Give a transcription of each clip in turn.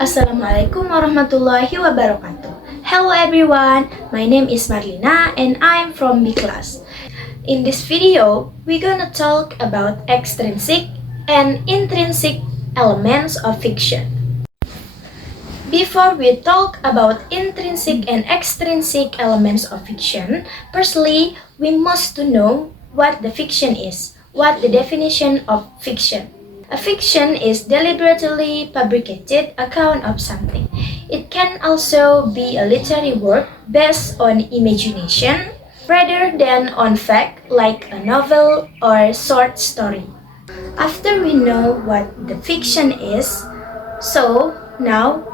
Assalamualaikum warahmatullahi wabarakatuh. Hello everyone, my name is Marlina and I'm from B class. In this video, we're gonna talk about extrinsic and intrinsic elements of fiction. Before we talk about intrinsic and extrinsic elements of fiction, firstly, we must to know what the fiction is, what the definition of fiction. A fiction is deliberately fabricated account of something. It can also be a literary work based on imagination rather than on fact like a novel or short story. After we know what the fiction is, so now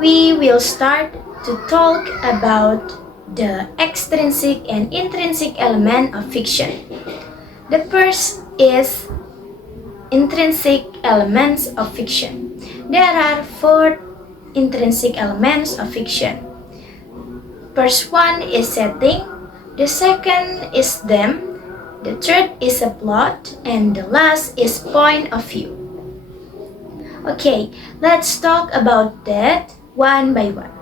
we will start to talk about the extrinsic and intrinsic element of fiction. The first is intrinsic elements of fiction. There are 4 intrinsic elements of fiction. First one is setting, the second is theme, the third is a plot, and the last is point of view. Okay, let's talk about that one by one.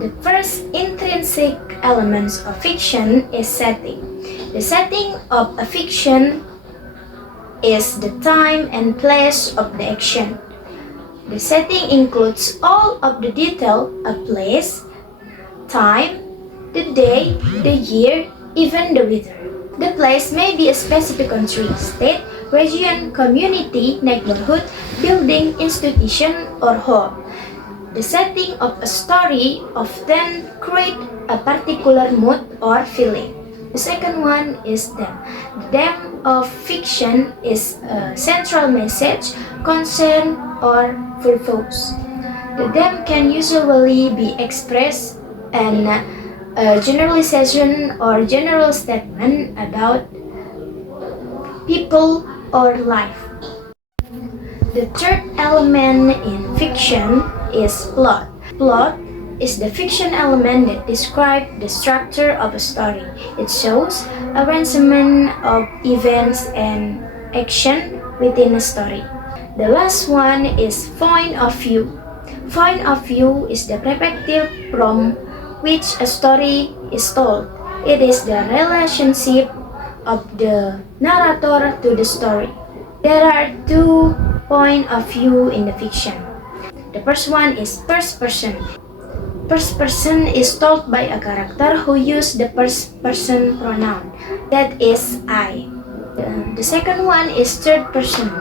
The first intrinsic elements of fiction is setting. The setting of a fiction is the time and place of the action. The setting includes all of the detail of place, time, the day, the year, even the weather. The place may be a specific country, state, region, community, neighborhood, building, institution, or home. The setting of a story often creates a particular mood or feeling. The second one is theme. The theme of fiction is a central message, concern, or purpose. The theme can usually be expressed in a generalization or general statement about people or life. The third element in fiction is plot. Plot is the fiction element that describes the structure of a story. It shows arrangement of events and action within a story. The last one is point of view. Point of view is the perspective from which a story is told. It is the relationship of the narrator to the story. There are 2 points of view in the fiction. The first one is first person. First person is told by a character who uses the first person pronoun, that is I. The second one is third person.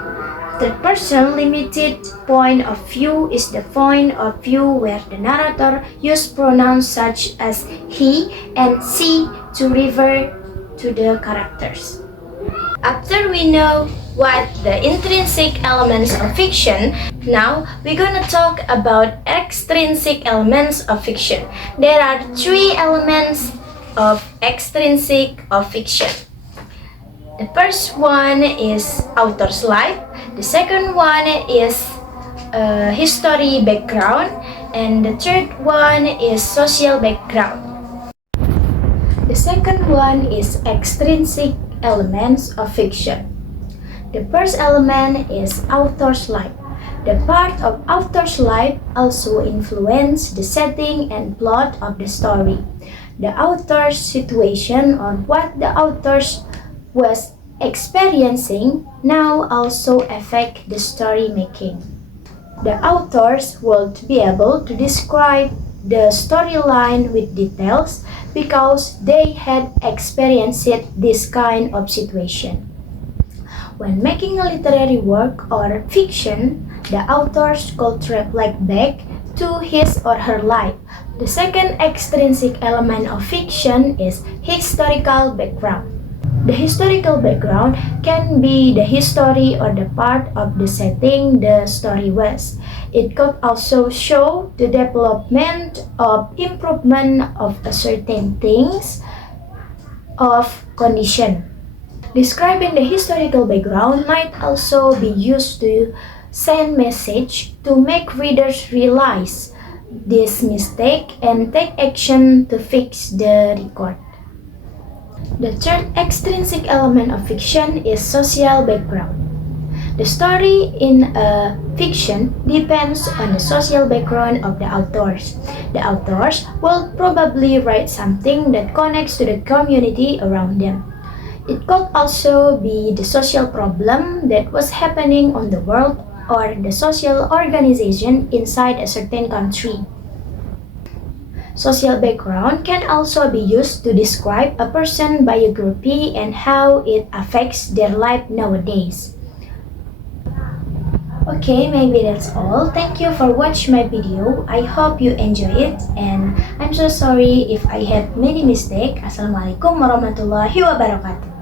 Third person limited point of view is the point of view where the narrator uses pronouns such as he and she to refer to the characters. After we know what the intrinsic elements of fiction, now we're gonna talk about extrinsic elements of fiction. There are 3 elements of extrinsic of fiction. The first one is author's life, the second one is history background, and the third one is social background. The second one is extrinsic elements of fiction. The first element is author's life. The part of author's life also influence the setting and plot of the story. The author's situation or what the author was experiencing now also affect the story making. The authors would be able to describe the storyline with details because they had experienced this kind of situation. When making a literary work or fiction, the authors could reflect back to his or her life. The second extrinsic element of fiction is historical background. The historical background can be the history or the part of the setting the story was. It could also show the development of improvement of a certain things of condition. Describing the historical background might also be used to send message to make readers realize this mistake and take action to fix the record. The third extrinsic element of fiction is social background. The story in a fiction depends on the social background of the authors. The authors will probably write something that connects to the community around them. It could also be the social problem that was happening on the world or the social organization inside a certain country. Social background can also be used to describe a person's biography and how it affects their life nowadays. Okay, maybe that's all. Thank you for watching my video. I hope you enjoy it and I'm so sorry if I had many mistakes. Assalamualaikum warahmatullahi wabarakatuh.